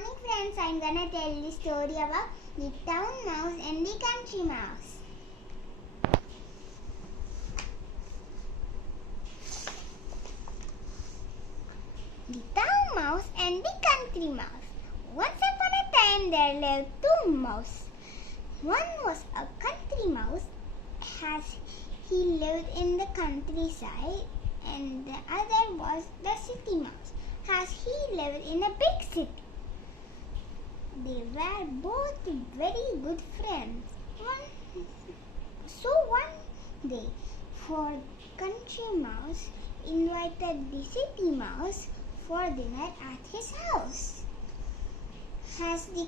morning friends, I'm gonna tell the story about the town mouse and the country mouse. The town mouse and the country mouse. Once upon a time there lived two mice. One was a country mouse as he lived in the countryside, and the other was the city mouse as he lived in a big city. They were both very good friends. One day, for country mouse invited the city mouse for dinner at his house. As the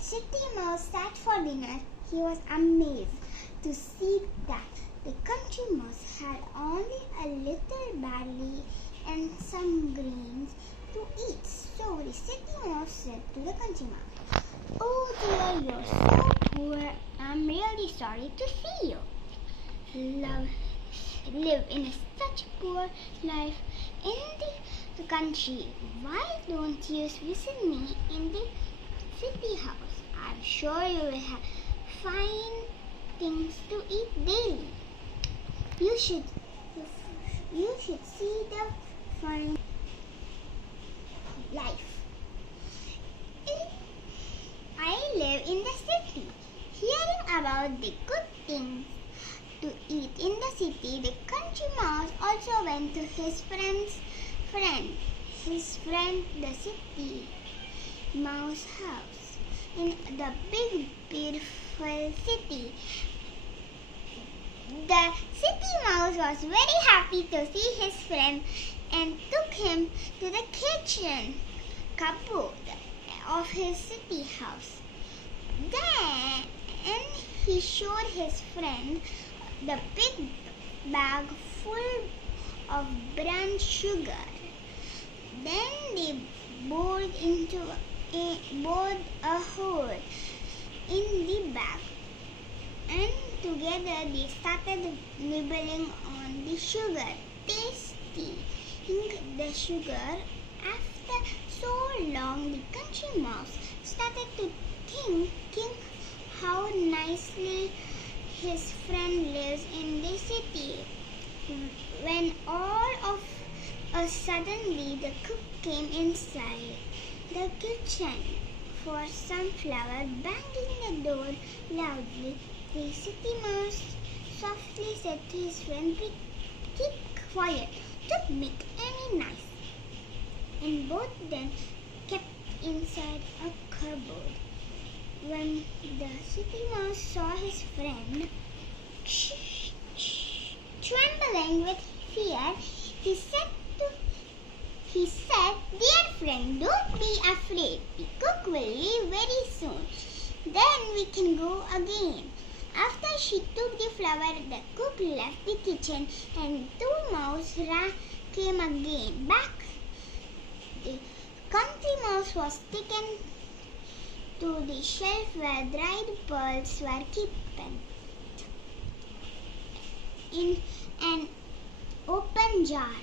city mouse sat for dinner, he was amazed to see that the country mouse had only a little barley and some grains to eat. So the city mouse said to the country mouse, "Oh dear, you're so poor. I'm really sorry to see you live in such poor life in the country. Why don't you visit me in the city house? I'm sure you will have fine things to eat daily. You should see the fun life. I live in the city." Hearing about the good things to eat in the city, the country mouse also went to his friend, the city mouse house. In the big, beautiful city, the city mouse was very happy to see his friend and took him to the kitchen cupboard of his city house. Then he showed his friend the big bag full of brown sugar. Then they bored a hole in the bag, and together they started nibbling on the sugar, tasting the sugar. After so long, the country mouse started to thinking how nicely his friend lives in the city, when all of a suddenly the cook came inside the kitchen for some flour, banging the door loudly. The city mouse softly said to his friend, "Keep quiet, don't make any noise," and both then kept inside a cupboard. When the city mouse saw his friend trembling with fear, he said, "Dear friend, don't be afraid. The cook will leave very soon. Then we can go again." After she took the flour, the cook left the kitchen, and two mouse came again. Back, the country mouse was taken to the shelf where dried pearls were kept in an open jar.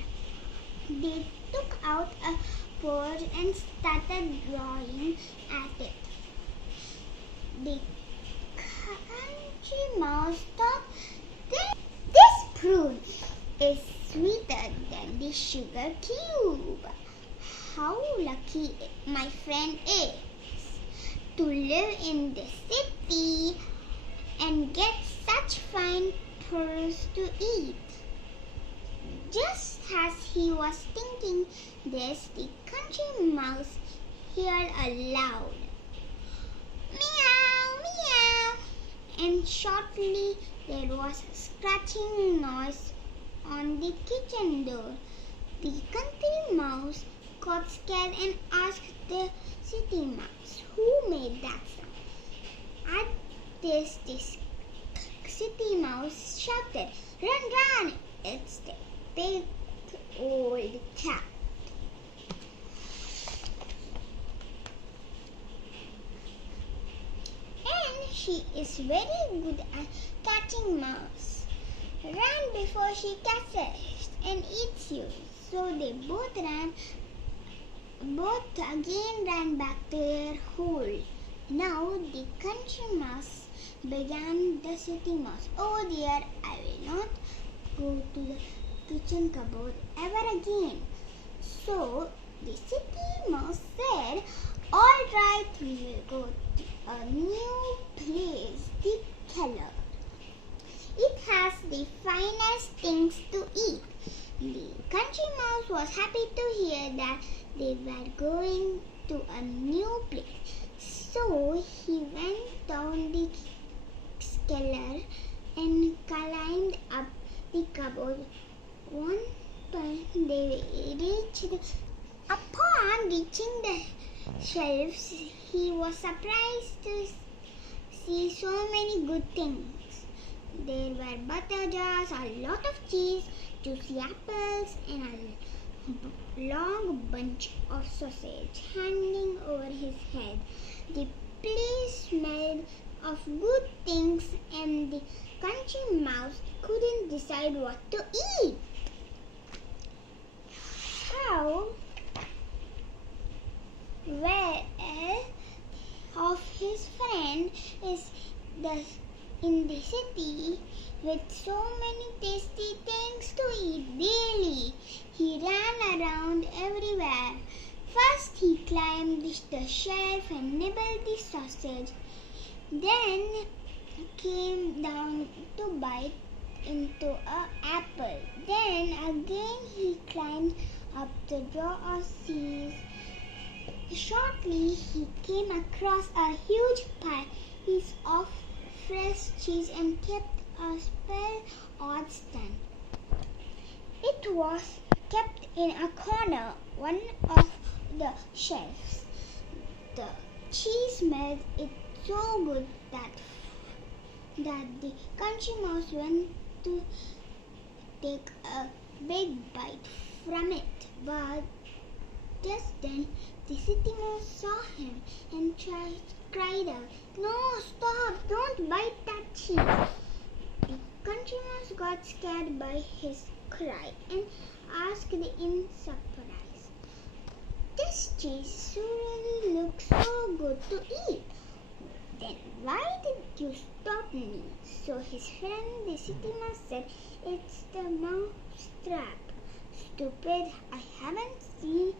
They took out a pearl and started drawing at it. The country mouse thought, "This prune is sweeter than the sugar cube. How lucky my friend is to live in the city and get such fine pearls to eat." Just as he was thinking this, the country mouse heard a loud meow, meow, and shortly there was a scratching noise on the kitchen door. The country mouse got scared and asked the city mouse, "Who made that sound?" At this, the city mouse shouted, "Run, run! It's the big old cat." And she is very good at catching mouse. Run before she catches and eats you. So they both ran Both again ran back to their hole. Now the country mouse began the city mouse. Oh dear, I will not go to the kitchen cupboard ever again. So the city mouse said, all right, we will go to a new place, the cellar. It has the finest things to eat. The country mouse was happy to hear that they were going to a new place. So he went down the cellar and climbed up the cupboard. One time they reached. Upon reaching the shelves, he was surprised to see so many good things. There were butter jars, a lot of cheese, juicy apples, and a long bunch of sausage hanging over his head. The place smelled of good things, and the country mouse couldn't decide what to eat. How well of his friend is in the city with so many tasty things to eat daily. He ran around everywhere. First he climbed the shelf and nibbled the sausage, then came down to bite into an apple. Then again he climbed up the jar of cheese. Shortly he came across a huge piece of fresh cheese and kept a spare odd stand. It was kept in a corner, one of the shelves. The cheese smelled it so good that the country mouse went to take a big bite from it. But just then the city mouse saw him and cried out, "No, stop! Don't bite that cheese!" The country mouse got scared by his cry and asked in surprise, "This cheese really looks so good to eat. Then why did you stop me?" So his friend the city mouse said, "It's the mouse trap. Stupid, I haven't seen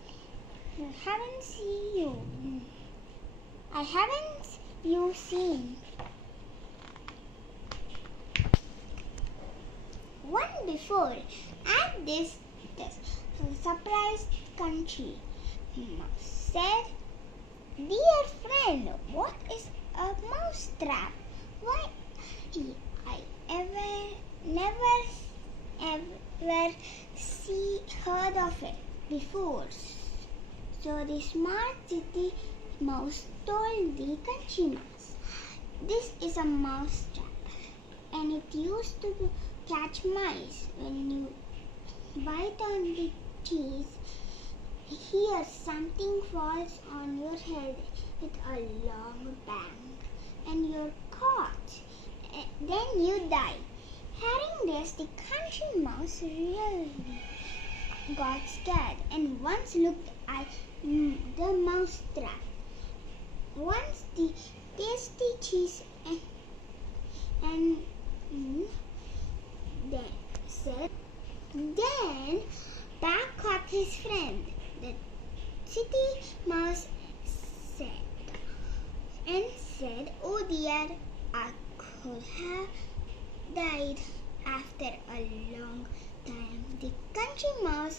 you seen. One before." At this, the surprised country mouse said, "Dear friend, what is a mouse trap? Why, I never heard of it before." So the smart city mouse told the country mouse, "This is a mouse trap, and it used to catch mice. When you bite on the cheese, here something falls on your head with a long bang, and you're caught. Then you die." Hearing this, the country mouse really got scared and once looked at the mouse trap. Once the tasty cheese and then said, then back caught his friend. The city mouse said, "Oh dear, I could have died." After a long time, the country mouse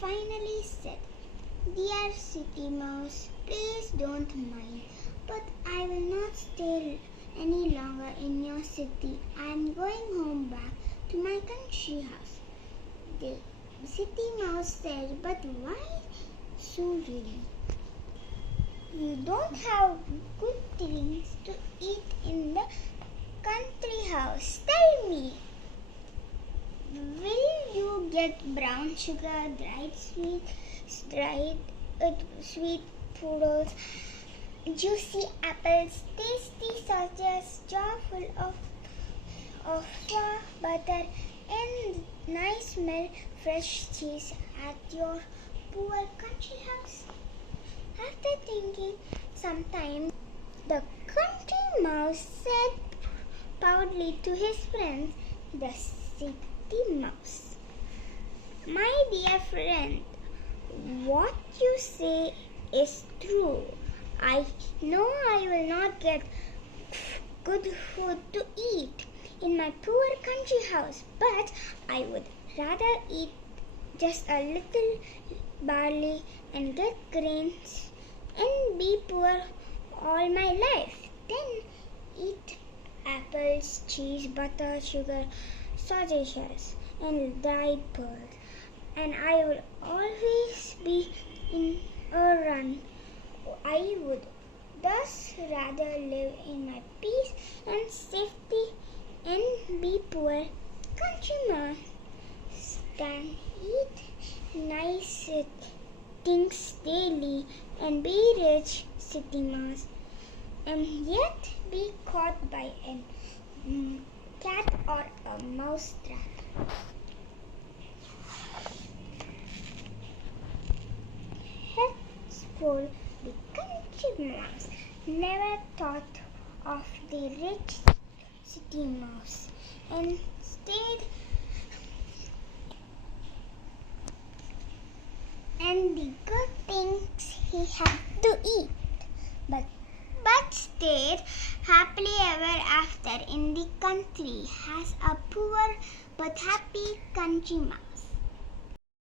finally said, "Dear city mouse, please don't mind, but I will not stay any longer in your city. I am going home back to my country house." The city mouse said, "But why so really? You don't have good things to eat in the country house. Tell me, will you get brown sugar, dried sweet potatoes, juicy apples, tasty sausages, jar full of butter, and nice smell fresh cheese at your poor country house?" After thinking some time, the country mouse said proudly to his friends, the city mouse, "My dear friend, what you say is true. I know I will not get good food to eat in my poor country house, but I would rather eat just a little barley and get grains and be poor all my life. Then eat apples, cheese, butter, sugar, sausages, and dried pearls, and I would always be in a run. I would thus rather live in my peace and safety and be poor country mouse than eat nice things daily and be rich city mouse and yet be caught by a cat or a mouse trap." Henceforth, the country mouse never thought of the rich city mouse and stayed and the good things he had to eat, but stayed happily ever after in the country as a poor but happy country mouse.